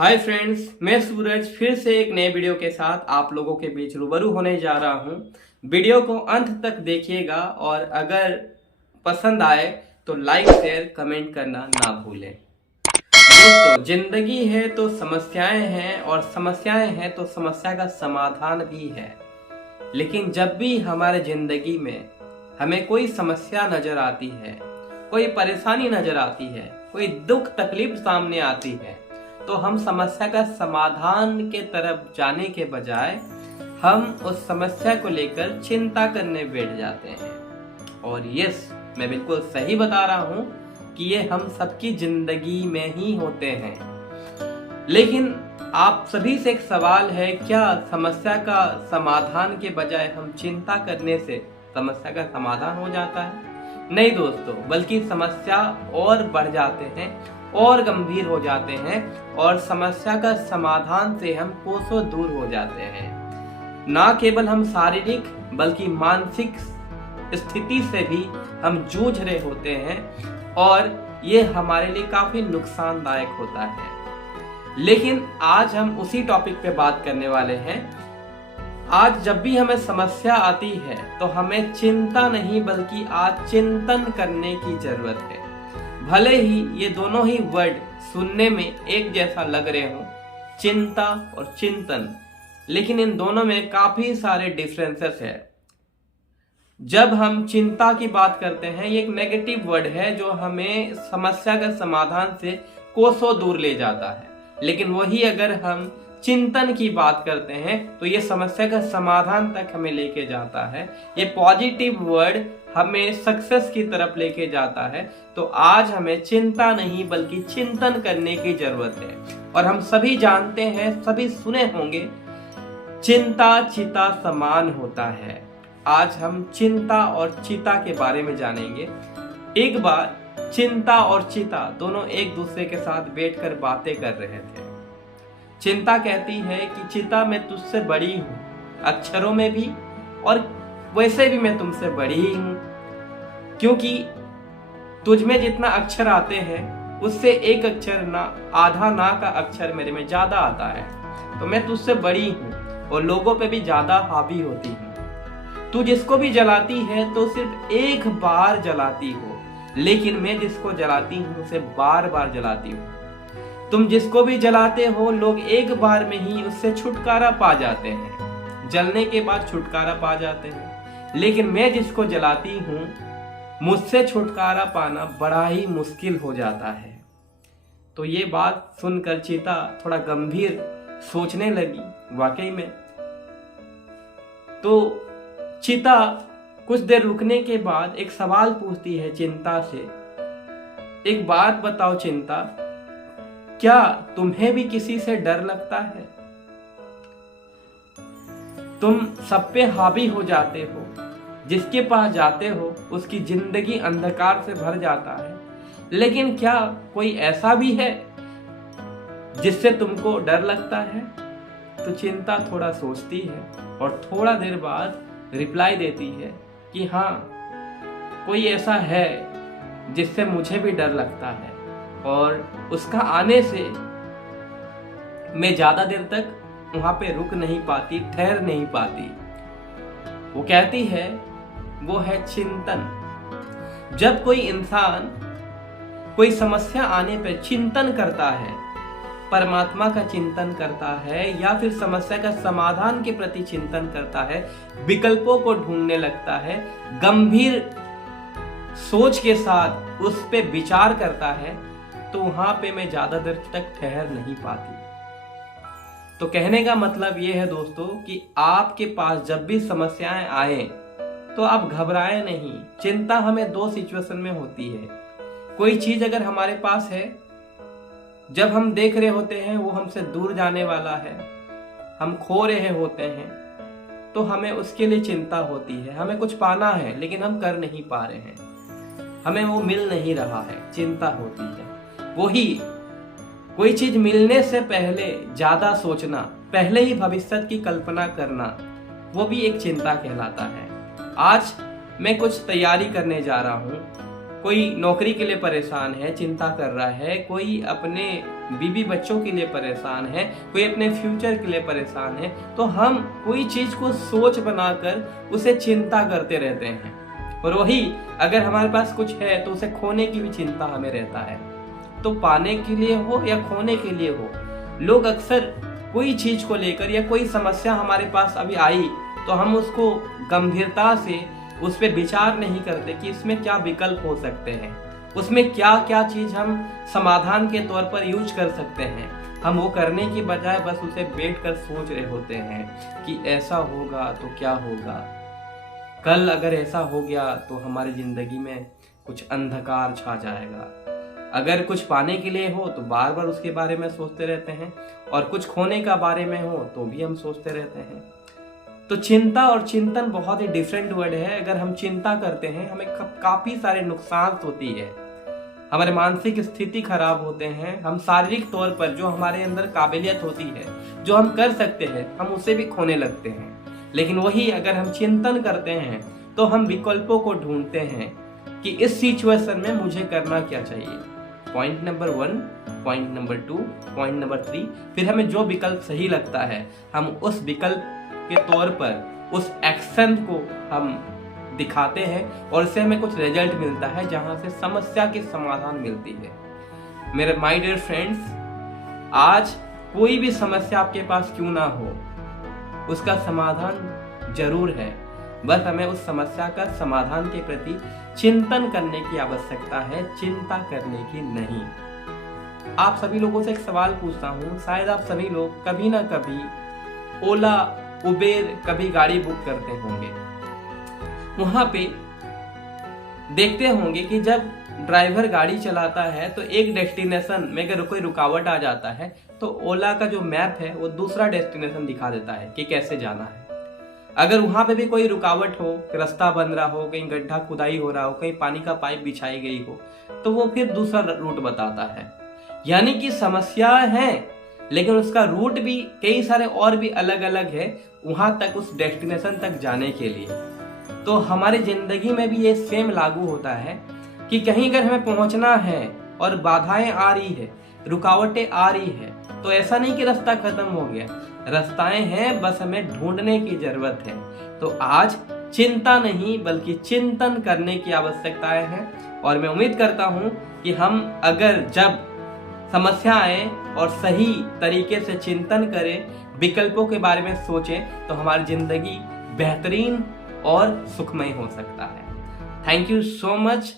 Hi friends, मैं सूरज फिर से एक नए वीडियो के साथ आप लोगों के बीच रूबरू होने जा रहा हूं। वीडियो को अंत तक देखिएगा और अगर पसंद आए तो लाइक शेयर कमेंट करना ना भूलें। दोस्तों, जिंदगी है तो समस्याएं हैं और समस्याएं हैं तो समस्या का समाधान भी है। लेकिन जब भी हमारे जिंदगी में हमें कोई समस्या नजर आती है, कोई परेशानी नजर आती है, कोई दुख तकलीफ सामने आती है, तो हम समस्या का समाधान के तरफ जाने के बजाय हम उस समस्या को लेकर चिंता करने बैठ जाते हैं। और यस, मैं बिल्कुल सही बता रहा हूं कि ये हम सबकी जिंदगी में ही होते हैं। लेकिन आप सभी से एक सवाल है, क्या समस्या का समाधान के बजाय हम चिंता करने से समस्या का समाधान हो जाता है? नहीं दोस्तों, बल्कि समस्या और बढ़ जाते हैं और गंभीर हो जाते हैं और समस्या का समाधान से हम कोसों दूर हो जाते हैं। ना केवल हम शारीरिक बल्कि मानसिक स्थिति से भी हम जूझ रहे होते हैं और ये हमारे लिए काफी नुकसानदायक होता है। लेकिन आज हम उसी टॉपिक पे बात करने वाले हैं। आज जब भी हमें समस्या आती है तो हमें चिंता नहीं बल्कि आचिंतन करने की जरूरत है। भले ही ये दोनों ही वर्ड सुनने में एक जैसा लग रहे हो, चिंता और चिंतन, लेकिन इन दोनों में काफी सारे डिफरेंसेस है। जब हम चिंता की बात करते हैं, ये एक नेगेटिव वर्ड है जो हमें समस्या का समाधान से कोसों दूर ले जाता है। लेकिन वही अगर हम चिंतन की बात करते हैं तो ये समस्या का समाधान तक हमें लेके जाता है। ये पॉजिटिव वर्ड हमें सक्सेस की तरफ लेके जाता है। तो आज हमें चिंता नहीं बल्कि चिंतन करने की जरूरत है। और हम सभी जानते हैं, सभी सुने होंगे, चिंता चिता समान होता है। आज हम चिंता और चिता के बारे में जानेंगे। एक बार चिंता और चिता दोनों एक दूसरे के साथ बैठकर बातें कर रहे थे। चिंता कहती है कि चिता, मैं तुझसे बड़ी हूं, अक्षरों में भी और वैसे भी मैं तुमसे बड़ी ही हूं, क्योंकि तुझ में जितना अक्षर आते हैं उससे एक अक्षर ना, आधा ना का अक्षर मेरे में ज्यादा आता है। तो मैं तुझसे बड़ी हूं और लोगों पे भी ज्यादा हावी होती हूं। तू जिसको भी जलाती है तो सिर्फ एक बार जलाती हो, लेकिन मैं जिसको जलाती हूं उसे बार बार जलाती हूं। तुम जिसको भी जलाते हो, लोग एक बार में ही उससे छुटकारा पा जाते हैं, जलने के बाद छुटकारा पा जाते हैं। लेकिन मैं जिसको जलाती हूं, मुझसे छुटकारा पाना बड़ा ही मुश्किल हो जाता है। तो ये बात सुनकर चीता थोड़ा गंभीर सोचने लगी। वाकई में तो चीता कुछ देर रुकने के बाद एक सवाल पूछती है चिंता से, एक बात बताओ चिंता, क्या तुम्हें भी किसी से डर लगता है? तुम सब पे हावी हो जाते हो, जिसके पास जाते हो उसकी जिंदगी अंधकार से भर जाता है। लेकिन क्या कोई ऐसा भी है जिससे तुमको डर लगता है? तो चिंता थोड़ा सोचती है और थोड़ा देर बाद रिप्लाई देती है कि हाँ, कोई ऐसा है जिससे मुझे भी डर लगता है और उसका आने से मैं ज्यादा देर तक वहां पे रुक नहीं पाती, ठहर नहीं पाती। वो कहती है, वो है चिंतन। जब कोई इंसान कोई समस्या आने पर चिंतन करता है, परमात्मा का चिंतन करता है या फिर समस्या का समाधान के प्रति चिंतन करता है, विकल्पों को ढूंढने लगता है, गंभीर सोच के साथ उस पे विचार करता है, तो वहां पे मैं ज्यादा देर तक ठहर नहीं पाती। तो कहने का मतलब ये है दोस्तों कि आपके पास जब भी समस्याएं आए तो आप घबराएं नहीं। चिंता हमें दो सिचुएशन में होती है। कोई चीज अगर हमारे पास है, जब हम देख रहे होते हैं वो हमसे दूर जाने वाला है, हम खो रहे होते हैं, तो हमें उसके लिए चिंता होती है। हमें कुछ पाना है लेकिन हम कर नहीं पा रहे हैं, हमें वो मिल नहीं रहा है, चिंता होती है। वही कोई चीज मिलने से पहले ज्यादा सोचना, पहले ही भविष्य की कल्पना करना, वो भी एक चिंता कहलाता है। आज मैं कुछ तैयारी करने जा रहा हूँ कोई नौकरी के लिए परेशान है, चिंता कर रहा है, कोई अपने बीवी बच्चों के लिए परेशान है, कोई अपने फ्यूचर के लिए परेशान है, तो हम कोई चीज को सोच बनाकर उसे चिंता करते रहते हैं। और वही अगर हमारे पास कुछ है तो उसे खोने की भी चिंता हमें रहता है। तो पाने के लिए हो या खोने के लिए हो, लोग अक्सर कोई चीज को लेकर या कोई समस्या हमारे पास अभी आई तो हम उसको गंभीरता से उस पर विचार नहीं करते कि इसमें क्या विकल्प हो सकते हैं, उसमें क्या क्या चीज हम समाधान के तौर पर यूज कर सकते हैं। हम वो करने की बजाय बस उसे बैठकर सोच रहे होते हैं कि ऐसा होगा तो क्या होगा, कल अगर ऐसा हो गया तो हमारी जिंदगी में कुछ अंधकार छा जाएगा। अगर कुछ पाने के लिए हो तो बार बार उसके बारे में सोचते रहते हैं, और कुछ खोने का बारे में हो तो भी हम सोचते रहते हैं। तो चिंता और चिंतन बहुत ही डिफरेंट वर्ड है। अगर हम चिंता करते हैं हमें काफी सारे नुकसान होती है, हमारे मानसिक स्थिति खराब होते हैं, हम शारीरिक तौर पर जो हमारे अंदर काबिलियत होती है, जो हम कर सकते हैं, हम उसे भी खोने लगते हैं। लेकिन वही अगर हम चिंतन करते हैं तो हम विकल्पों को ढूंढते हैं कि इस सिचुएशन में मुझे करना क्या चाहिए। Point number 1, point number 2, point number 3, फिर हमें जो विकल्प सही लगता है हम उस विकल्प के तौर पर उस एक्शन को हम दिखाते हैं और इससे हमें कुछ रिजल्ट मिलता है जहां से समस्या की समाधान मिलती है। मेरे माय डियर फ्रेंड्स, आज कोई भी समस्या आपके पास क्यों ना हो, उसका समाधान जरूर है। बस हमें उस समस्या का समाधान के प्रति चिंतन करने की आवश्यकता है, चिंता करने की नहीं। आप सभी लोगों से एक सवाल पूछता हूँ, शायद आप सभी लोग कभी ना कभी ओला, उबेर कभी गाड़ी बुक करते होंगे। वहां पे देखते होंगे कि जब ड्राइवर गाड़ी चलाता है तो एक डेस्टिनेशन में अगर कोई रुकावट आ जाता है तो ओला का जो मैप है वो दूसरा डेस्टिनेशन दिखा देता है कि कैसे जाना है। अगर वहां पे भी कोई रुकावट हो, रास्ता बन रहा हो, कहीं गड्ढा खुदाई हो रहा हो, कहीं पानी का पाइप बिछाई गई हो, तो वो फिर दूसरा रूट बताता है। यानी कि समस्या है लेकिन उसका रूट भी कई सारे और भी अलग अलग है वहां तक, उस डेस्टिनेशन तक जाने के लिए। तो हमारी जिंदगी में भी ये सेम लागू होता है कि कहीं अगर हमें पहुंचना है और बाधाएं आ रही है, रुकावटें आ रही है, तो ऐसा नहीं कि रास्ता खत्म हो गया, रास्ताएं हैं, बस हमें ढूंढने की जरूरत है। तो आज चिंता नहीं बल्कि चिंतन करने की आवश्यकताएं हैं। और मैं उम्मीद करता हूं कि हम अगर जब समस्या आए और सही तरीके से चिंतन करें, विकल्पों के बारे में सोचें, तो हमारी जिंदगी बेहतरीन और सुखमय हो सकता है। Thank you so much.